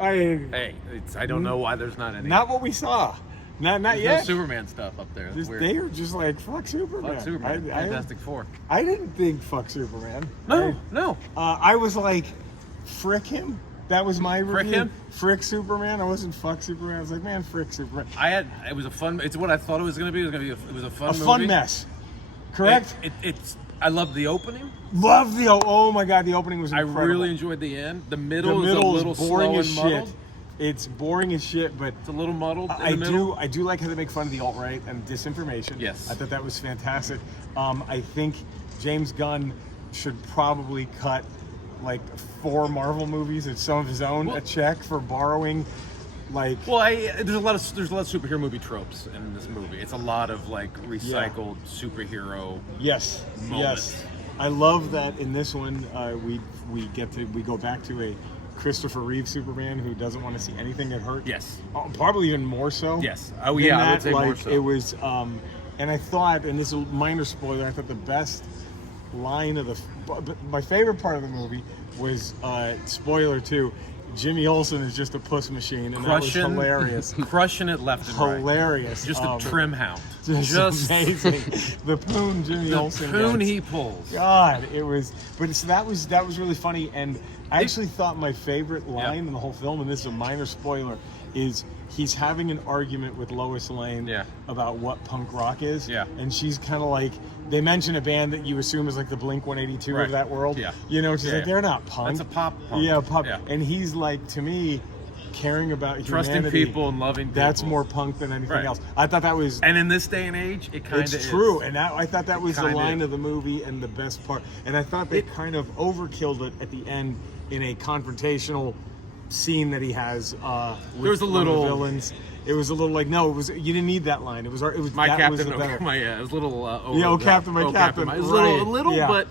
I don't know why there's not any. Not what we saw. Not There's yet. no Superman stuff up there. That's weird. They are just like, fuck Superman. Fuck Superman. Fantastic Four. I didn't think fuck Superman. No. I was like, frick him. That was my review. Frick him? Frick Superman. I wasn't fuck Superman. I was like, man, frick Superman. It was a fun. It's what I thought it was going to be. It was a fun movie. A fun mess. Correct. I loved the opening. Oh my god, the opening was incredible. I really enjoyed the end. The middle is a little boring slow as and shit. muddled. It's boring as shit, but it's a little muddled. I do like how they make fun of the alt-right and disinformation. Yes, I thought that was fantastic. I think James Gunn should probably cut like 4 Marvel movies and some of his own a check for borrowing. There's a lot of superhero movie tropes in this movie. It's a lot of like recycled superhero. Yes, moments. yes. I love that in this one we go back to a Christopher Reeve Superman who doesn't want to see anything get hurt. Yes. Probably even more so. Yes. Oh yeah, I would say more so. It was, and I thought, and this is a minor spoiler, I thought the best line of my favorite part of the movie was, spoiler 2, Jimmy Olsen is just a puss machine, and that was hilarious. Crushing it left and right. Hilarious. Just a trim hound. Just amazing. The poon Jimmy Olsen. The poon he pulls. God, it was. But that was really funny, and I actually thought my favorite line in the whole film, and this is a minor spoiler, is he's having an argument with Lois Lane about what punk rock is. Yeah. And she's kind of like, they mention a band that you assume is like the Blink-182 of that world. Yeah. You know, she's like, they're not punk. That's a pop punk. Yeah, pop. Yeah. And he's like, to me, caring about trusting humanity, people and loving people. That's more punk than anything else. I thought that was... And in this day and age, it kind of is. It's true. And I thought that was the line of the movie and the best part. And I thought they kind of overkilled it at the end in a confrontational scene that he has with there was a little villains. It was a little like, no, it was, you didn't need that line. It was my that captain. was the better. It was a little captain. It was a little, but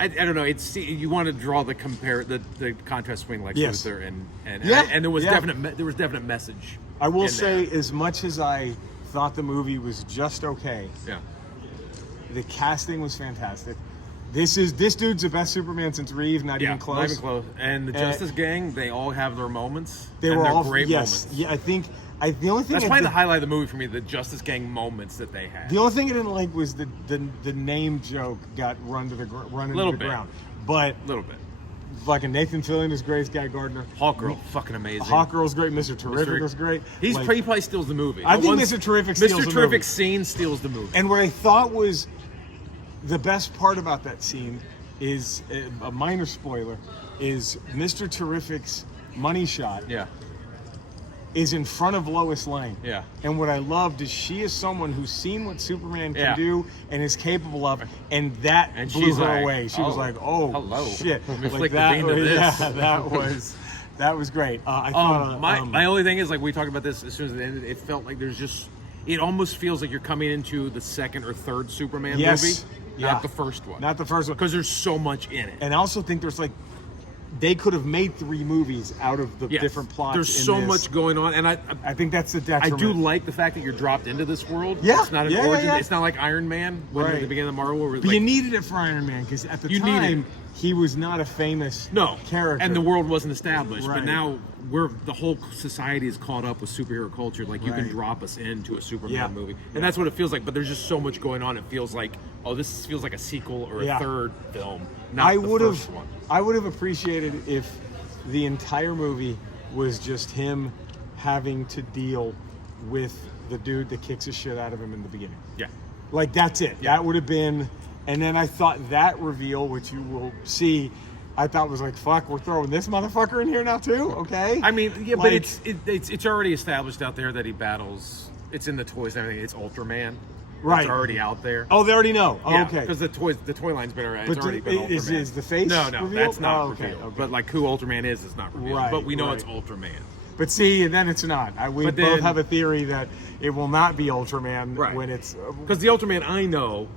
I don't know. It's, you want to draw the contrast between Lex Luthor and there was definite message. I will say, as much as I thought the movie was just okay, the casting was fantastic. This dude's the best Superman since Reeve, not even close. Not even close. And the Justice Gang, they all have their moments. They're great moments. Yeah, I think the only thing that's probably the highlight of the movie for me, the Justice Gang moments that they had. The only thing I didn't like was the name joke got run into the ground. But a little bit. Fucking Nathan Fillion is great. Guy Gardner. Hawkgirl, fucking amazing. Hawkgirl's great. Mr. Terrific was great. He probably steals the movie. I think Mr. Terrific steals the movie. Mr. Terrific scene steals the movie. And what I thought was the best part about that scene is, a minor spoiler, is Mr. Terrific's money shot is in front of Lois Lane. Yeah. And what I loved is she is someone who's seen what Superman can do and is capable of, and that blew her away. She was like, oh, hello. Shit. Like that was great. I thought my only thing is, like, we talked about this as soon as it ended, it felt like it almost feels like you're coming into the second or third Superman movie. Not the first one. Not the first one. Because there's so much in it. And I also think there's they could have made 3 movies out of the different plots. There's so much going on, and I think that's the detriment. I do like the fact that you're dropped into this world. Yeah. It's not an origin. It's not like Iron Man at the beginning of Marvel. But you needed it for Iron Man, because at the time he was not a famous character. And the world wasn't established. But now the whole society is caught up with superhero culture. Like, you can drop us into a Superman movie. And that's what it feels like. But there's just so much going on. It feels like, this feels like a sequel or a third film, not the first one. I would have appreciated if the entire movie was just him having to deal with the dude that kicks the shit out of him in the beginning. Yeah. Like, that's it. Yeah. That would have been... And then I thought that reveal, which you will see, I thought was like, fuck, we're throwing this motherfucker in here now too? Okay? I mean, but it's already established out there that he battles... It's in the toys and everything. It's Ultraman. Right. It's already out there. Oh, they already know. Oh, okay. Because the toy line's been around. It's already been Ultraman. Is the face revealed? That's not revealed. Okay. But like who Ultraman is not revealed. Right, but we know it's Ultraman. But see, and then it's not. We both have a theory that it will not be Ultraman when it's... Because the Ultraman I know,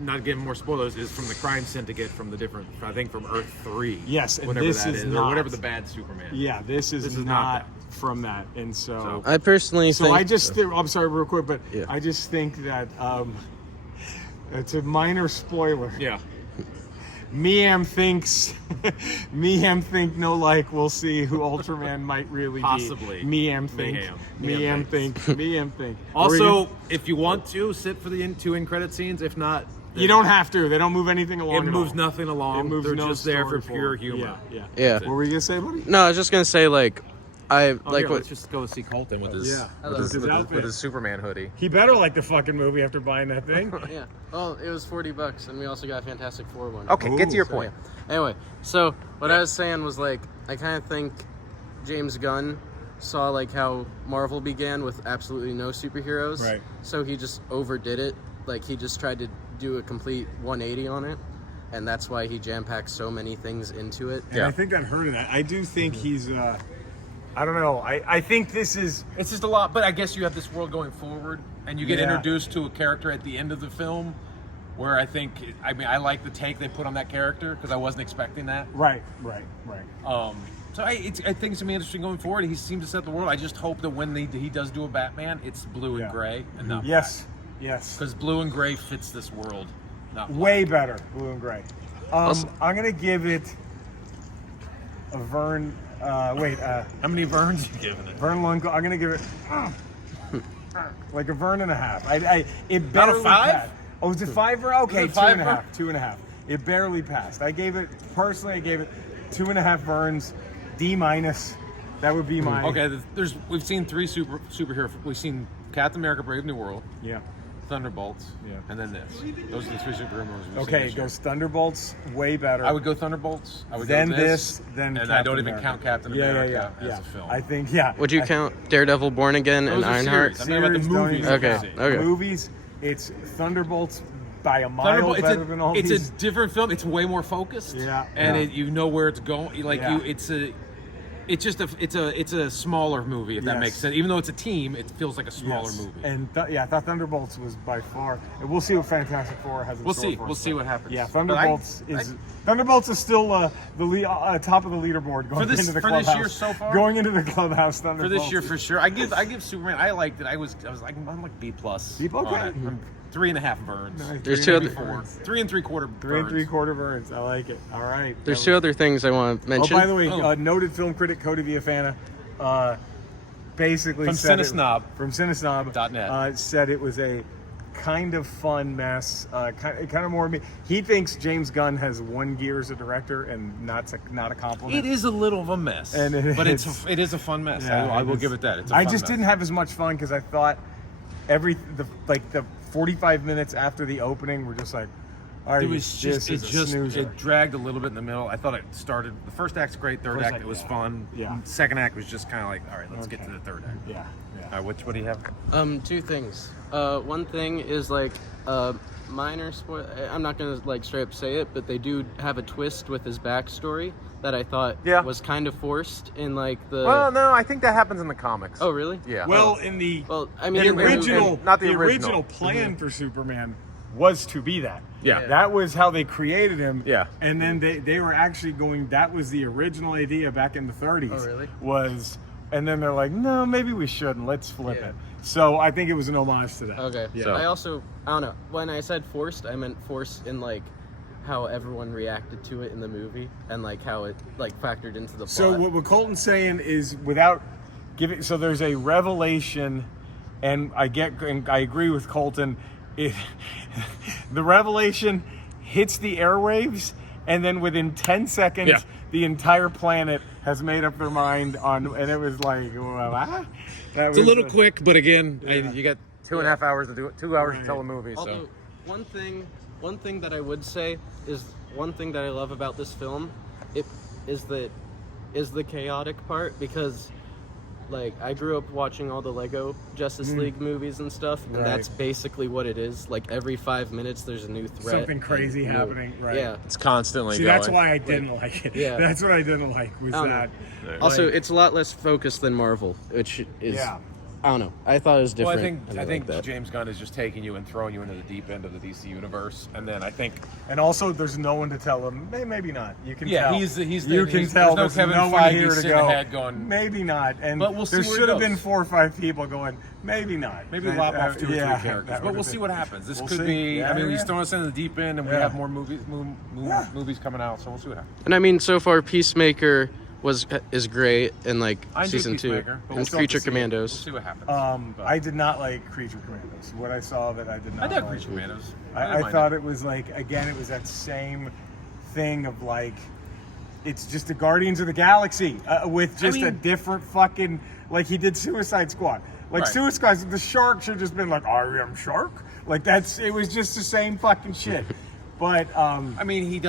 not giving more spoilers, is from the crime syndicate from the different, I think from Earth 3. Yes, and whatever this that is or whatever the bad Superman. Yeah, this is not from that. And so I personally think... I just... I'm sorry, real quick, but I just think that... it's a minor spoiler. Yeah. Meam thinks no like we'll see who Ultraman might really Possibly. be. Meam think. Also, if you want to sit for the two end credit scenes, if not, you don't have to. They don't move anything along. It moves nothing along. It moves They're no just there for story pure forward. humor. Yeah. What were you gonna say, buddy? No, I was just gonna say like Let's just go see Colton with his outfit. Superman hoodie. He better like the fucking movie after buying that thing. Yeah. Well, it was $40, and we also got a Fantastic Four one. Okay, get to your point. Yeah. Anyway, so what I was saying was like I kind of think James Gunn saw like how Marvel began with absolutely no superheroes. Right. So he just overdid it. Like he just tried to do a complete 180 on it, and that's why he jam-packed so many things into it. And I think that hurt of that. I do think he's. I don't know. I think this is. It's just a lot, but I guess you have this world going forward, and you get introduced to a character at the end of the film, where I like the take they put on that character because I wasn't expecting that. Right. So I think it's gonna be interesting going forward. He seems to set the world. I just hope that when he does do a Batman, it's blue and gray and not Yes. because blue and gray fits this world. Not black. Way better, blue and gray. I'm gonna give it a Vern. How many Verns you giving it? Vern Lundquist. I'm gonna give it like a Vern and a half. It Not a barely 5? passed. Oh, was it 5? Okay, Is it 5 2.5. 2.5. It barely passed. I gave it 2.5 Verns, D-. That would be my. Okay, we've seen 3 superhero. We've seen Captain America: Brave New World. Yeah. Thunderbolts. Yeah. And then this. Those are the 3 superhero movies. We've Okay, seen it goes Thunderbolts, way better. I would go Thunderbolts. I would then go this, then and Captain I don't even America. count Captain America as a film. I think Would you count Daredevil, Born Again, and Those are Ironheart? series. I'm talking about the movies. Okay. Movies, it's Thunderbolts by a mile better than all these. It's a different film. It's way more focused. Yeah. And you know where it's going. Like Yeah. it's a smaller movie, if that makes sense. Even though it's a team, it feels like a smaller movie. And I thought Thunderbolts was by far. And we'll see what Fantastic Four has. We'll see what happens. Yeah, Thunderbolts is still the top of the leaderboard going into the clubhouse. For this year so far. Going into the clubhouse, For Thunderbolts. this year, for sure. I give Superman. I liked it. I'm like B+. Okay. On it. 3.5 Verns. Nice. There's 2 other. 3 3/4 Verns. 3 3/4 Verns. I like it. All right. There's 2 other things I want to Oh, mention. by the way, noted film critic Cody Villafana basically From said Cinesnob. from Cinesnob.net said it was a kind of fun mess. Kind of more. He thinks James Gunn has 1 gear as a director, and not a compliment. It is a little of a mess, And but it is a fun mess. Yeah, I will give it that. It's a I fun just mess. didn't have as much fun because I thought the 45 minutes after the opening were just like, all right, it dragged a little bit in the middle. I thought it started. The first act's great. Third act, it was fun. Yeah. Second act was just kind of like, all right, let's get to the third act. Yeah. All right, what do you have? 2 things. One thing is like minor spoil. I'm not gonna like straight up say it, but they do have a twist with his backstory that I thought was kind of forced in like the. Well, no, I think that happens in the comics. Oh, really? Yeah. Well, I mean, the original plan for Superman was to be that. Yeah. That was how they created him. Yeah. And then they were actually going. That was the original idea back in the 30s. Oh, really? And then they're like, no, maybe we shouldn't. Let's flip it. So I think it was an homage to that. Okay. Yeah. So. I don't know. When I said forced, I meant forced in like how everyone reacted to it in the movie and like how it like factored into the plot. So what Colton's saying is without giving. So there's a revelation, and I agree with Colton. The revelation hits the airwaves, and then within 10 seconds, the entire planet has made up their mind on, and it was like, well, it's a little quick, but again, you got 2.5 hours to do it. 2 hours to tell a movie. Although, one thing that I would say is one thing that I love about this film, is the chaotic part, because like I grew up watching all the Lego Justice League movies and stuff, and that's basically what it is. Like every 5 minutes there's a new threat. Something crazy happening, right? Yeah. It's constantly See, going. that's why I didn't like it. Yeah. That's what I didn't like was that. Also, it's a lot less focused than Marvel, which is I don't know. I thought it was Well, different. I think James Gunn is just taking you and throwing you into the deep end of the DC universe, and then I think, and also there's no one to tell him. Maybe not. You can tell. he's you can tell. There's no Kevin no one Feige here to sitting go. ahead going, maybe not. And but we'll see there where it should have goes. been 4 or 5 people going. Maybe not. Maybe lop off 2 or 3 characters, that but we'll would've see been- what happens. This we'll could see. be. Yeah, I mean, yeah. he's throwing us into the deep end, and we Yeah. have more movies coming out, so we'll see what happens. And I mean, so far, Peacemaker is great in like I enjoy season 2, Peacemaker, but we'll and still have to Creature see it. Commandos. We'll see what happens. But I did not like Creature Commandos. What I saw of it, I did not. I dug like. Creature Commandos. I thought it was like, again, it was that same thing of like, it's just the Guardians of the Galaxy with just a different fucking, like he did Suicide Squad. Like Right. Suicide Squad, the shark should have just been like, I am Shark. Like it was just the same fucking shit. But I mean, he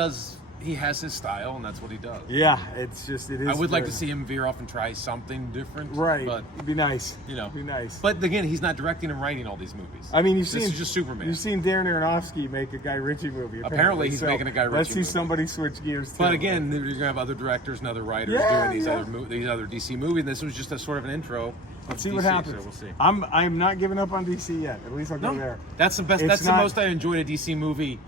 has his style, and that's what he does. yeah, it is. I would like to very- see him veer off and try something different. Right, But, it'd be nice. you know. It'd be nice. But again, he's not directing and writing all these movies. I mean, This is just Superman. You've seen Darren Aronofsky make a Guy Ritchie movie. Apparently he's making a Guy Let's Ritchie see movie. somebody switch gears. Too. But again, you're going to have other directors and other writers Yeah, doing these yeah. these other DC movies. This was just a sort of an intro. Let's of see what DC, happens. So we'll see. I'm not giving up on DC yet. At least I'll go No, there. that's the best. It's That's not- the most I enjoyed a DC movie,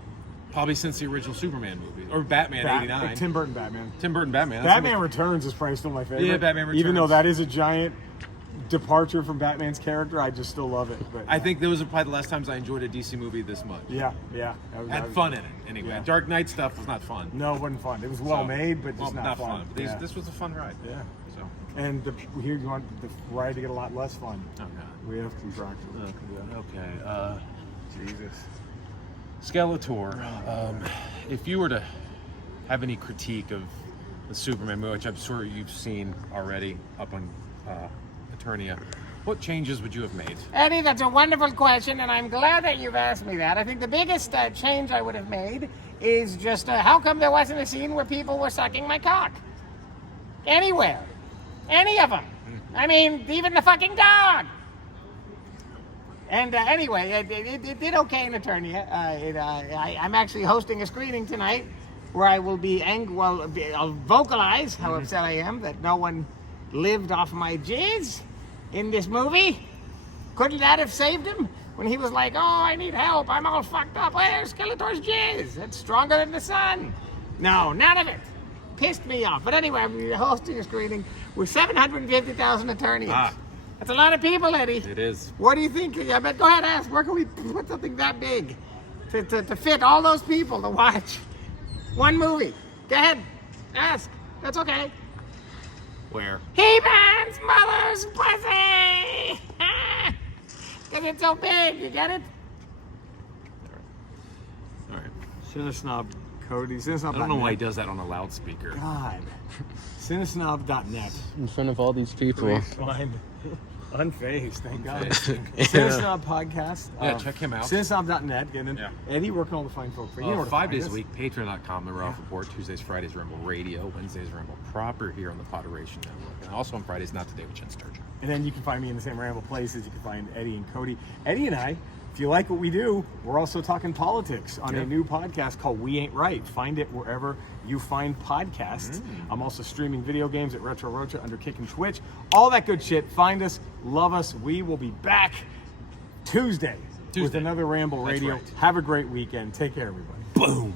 probably since the original Superman movie or Batman '89. Tim Burton Batman. Tim Burton Batman. That's Batman the Returns is probably still my favorite. Yeah, Batman Even though Returns. that is a giant departure from Batman's character, I just still love it. But I think those are probably the last times I enjoyed a DC movie this much. yeah. Had fun in it anyway. Yeah. Dark Knight stuff was not fun. No, it wasn't fun. It was well made, but just not fun. But Yeah. This was a fun ride. Yeah. So. And here you want the ride to get a lot less fun. Oh god. We have contractual. Okay. Jesus. Skeletor. If you were to have any critique of the Superman movie, which I'm sure you've seen already up on Eternia, what changes would you have made? Eddie, that's a wonderful question, and I'm glad that you've asked me that. I think the biggest change I would have made is just how come there wasn't a scene where people were sucking my cock? Anywhere. Any of them. I mean, even the fucking dog. And anyway, it did okay in Eternia. I'm actually hosting a screening tonight where I will be I'll vocalize how upset I am that no one lived off my jizz in this movie. Couldn't that have saved him? When he was like, oh, I need help, I'm all fucked up. Well, there's Skeletor's jizz. It's stronger than the sun. No, none of it. Pissed me off. But anyway, I'm hosting a screening with 750,000 attorneys. That's a lot of people, Eddie. It is. What do you think? I bet, go ahead, ask. Where can we put something that big to fit all those people to watch one movie? Go ahead, ask. That's okay. Where? He-Man's mother's pussy! Because it's so big, you get it? All right. Cinesnob Cody. Cinesnob. I don't know why he does that on a loudspeaker. God. Cinesnob.net. In front of all these people. Fine. Unfazed, thank God. Unfazed. Cinesnob podcast. Yeah, check him out. Cinesnob.net. And Yeah. Eddie, where can all the fine folk for you? know where to 5 find days us. a week, patreon.com, the Ralph Report. Tuesdays, Fridays, Ramble Radio. Wednesdays, Ramble Proper here on the Poderation Network. And also on Fridays, Not Today with Chen Sturgeon. And then you can find me in the same ramble places. You can find Eddie and Cody. Eddie and I, if you like what we do, we're also talking politics on a new podcast called We Ain't Right. Find it wherever you find podcasts. I'm also streaming video games at Retro Rocha under Kick and Twitch. All that good shit. Find us, love us. We will be back Tuesday. With another Ramble Radio. right. Have a great weekend. Take care, everybody. Boom.